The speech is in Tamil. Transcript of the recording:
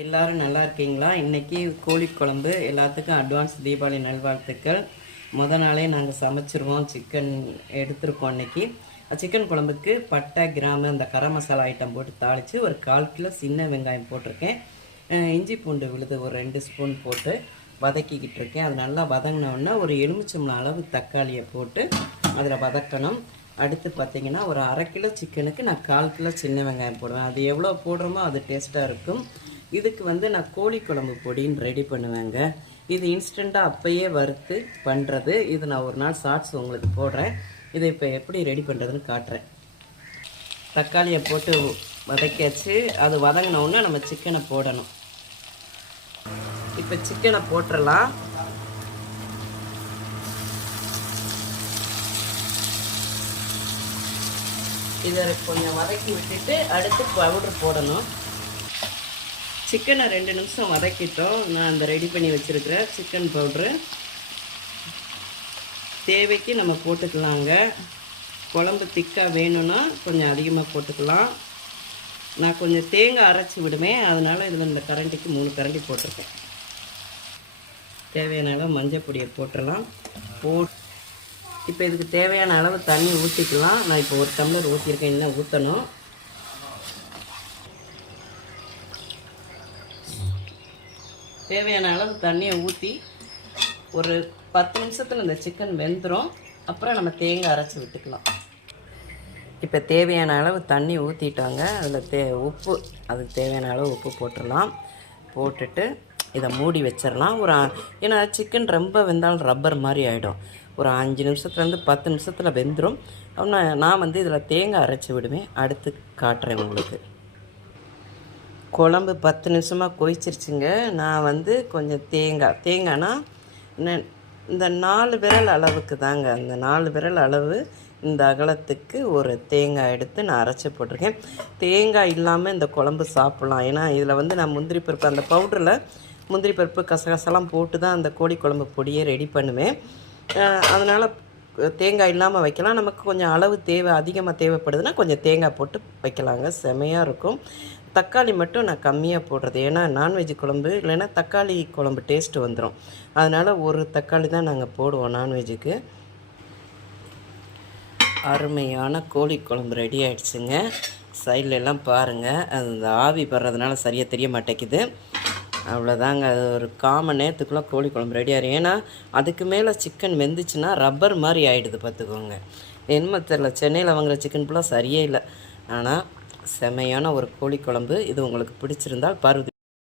எல்லாரும் நல்லா இருக்கீங்களா? இன்றைக்கி கோழி குழம்பு. எல்லாத்துக்கும் அட்வான்ஸ் தீபாவளி நல்வாழ்த்துக்கள். நாளே நாங்கள் சமைச்சிருவோம். சிக்கன் எடுத்துருக்கோம். இன்றைக்கி சிக்கன் குழம்புக்கு பட்டை, கிராம்பு, அந்த கரம் மசாலா ஐட்டம் போட்டு தாளித்து ஒரு 1/4 கிலோ சின்ன வெங்காயம் போட்டிருக்கேன். இஞ்சி பூண்டு விழுது ஒரு 2 ஸ்பூன் போட்டு வதக்கிக்கிட்டு இருக்கேன். அது நல்லா வதங்கினோன்னா ஒரு எலுமிச்சம்பழம் அளவு தக்காளியை போட்டு அதில் வதக்கணும். அடுத்து பார்த்திங்கன்னா ஒரு 1/2 கிலோ சிக்கனுக்கு நான் 1/4 கிலோ சின்ன வெங்காயம் போடுவேன். அது எவ்வளோ போடுறோமோ அது டேஸ்ட்டாக இருக்கும். இதுக்கு வந்து நான் கோழி குழம்பு பொடின்னு ரெடி பண்ணுவேங்க. இது இன்ஸ்டண்ட்டாக அப்போயே வறுத்து பண்ணுறது. இது நான் ஒரு நாள் ஷார்ட்ஸ் உங்களுக்கு போடுறேன். இதை இப்போ எப்படி ரெடி பண்ணுறதுன்னு காட்டுறேன். தக்காளியை போட்டு வதக்கியாச்சு. அது வதங்கினோன்னா நம்ம சிக்கனை போடணும். இப்போ சிக்கனை போட்டுடலாம். இதை கொஞ்சம் வதக்கி விட்டுட்டு அடுத்து பவுட்ரு போடணும். சிக்கனை 2 நிமிஷம் வதக்கிட்டோம். நான் அந்த ரெடி பண்ணி வச்சுருக்கிற சிக்கன் பவுட்ரு தேவைக்கு நம்ம போட்டுக்கலாங்க. குழம்பு திக்காக வேணும்னா கொஞ்சம் அதிகமாக போட்டுக்கலாம். நான் கொஞ்சம் தேங்காய் அரைச்சி விடுவேன். அதனால் இதில் இந்த கரண்டிக்கு 3 கரண்டி போட்டிருக்கேன். தேவையான அளவு மஞ்சள் பொடியை போட்டுடலாம். இப்போ இதுக்கு தேவையான அளவு தண்ணி ஊற்றிக்கலாம். நான் இப்போ 1 டம்ளர் ஊற்றிருக்கேன். இன்னும் ஊற்றணும். தேவையான அளவு தண்ணியை ஊற்றி ஒரு 10 நிமிஷத்தில் இந்த சிக்கன் வெந்துடும். அப்புறம் நம்ம தேங்காய் அரைச்சி விட்டுக்கலாம். இப்போ தேவையான அளவு தண்ணி ஊற்றிட்டாங்க. அதில் உப்பு, அதுக்கு தேவையான அளவு உப்பு போட்டுடலாம். போட்டுட்டு இதை மூடி வச்சிடலாம். ஏன்னா சிக்கன் ரொம்ப வெந்தாலும் ரப்பர் மாதிரி ஆகிடும். ஒரு 5 நிமிஷத்துலேருந்து 10 நிமிஷத்தில் வெந்துடும். நான் வந்து இதில் தேங்காய் அரைச்சி விடுவேன். அடுத்து காட்டுறேன் உங்களுக்கு. குழம்பு 10 நிமிஷமாக கொதிச்சிருச்சுங்க. நான் வந்து கொஞ்சம் தேங்காய்னா இந்த 4 விரல் அளவுக்கு தாங்க. அந்த 4 விரல் அளவு இந்த அகலத்துக்கு ஒரு தேங்காய் எடுத்து நான் அரைச்சி போட்டிருக்கேன். தேங்காய் இல்லாமல் இந்த குழம்பு சாப்பிட்லாம். ஏன்னா இதில் வந்து நான் முந்திரி பருப்பு, அந்த பவுடரில் முந்திரி பருப்பு, கசகசலாம் போட்டு தான் அந்த கோழி குழம்பு பொடியை ரெடி பண்ணுவேன். அதனால் தேங்காய் இல்லாமல் வைக்கலாம். நமக்கு கொஞ்சம் அளவு அதிகமாக தேவைப்படுதுன்னா கொஞ்சம் தேங்காய் போட்டு வைக்கலாங்க. செமையாக இருக்கும். தக்காளி மட்டும் நான் கம்மியாக போடுறது. ஏன்னா நான்வெஜ் குழம்பு இல்லைன்னா தக்காளி குழம்பு டேஸ்ட்டு வந்துடும். அதனால் ஒரு தக்காளி தான் நாங்கள் போடுவோம் நான்வெஜ்ஜுக்கு. அருமையான கோழி குழம்பு ரெடி ஆகிடுச்சுங்க. சைட்லெல்லாம் பாருங்கள். அது இந்த ஆவி படுறதுனால சரியாக தெரிய மாட்டேங்குது. அவ்வளோதாங்க. அது ஒரு 1/4 மணி நேரத்துக்குள்ளே கோழி குழம்பு ரெடி ஆகிடும். ஏன்னா அதுக்கு மேலே சிக்கன் வெந்துச்சுன்னா ரப்பர் மாதிரி ஆகிடுது. பார்த்துக்கோங்க. என்னமோ தெரில, சென்னையில் வாங்குகிற சிக்கன் ஃபுல்லாக சரியே இல்லை. ஆனால் செமையான ஒரு கோழி குழம்பு. இது உங்களுக்கு பிடிச்சிருந்தால் பார்வதி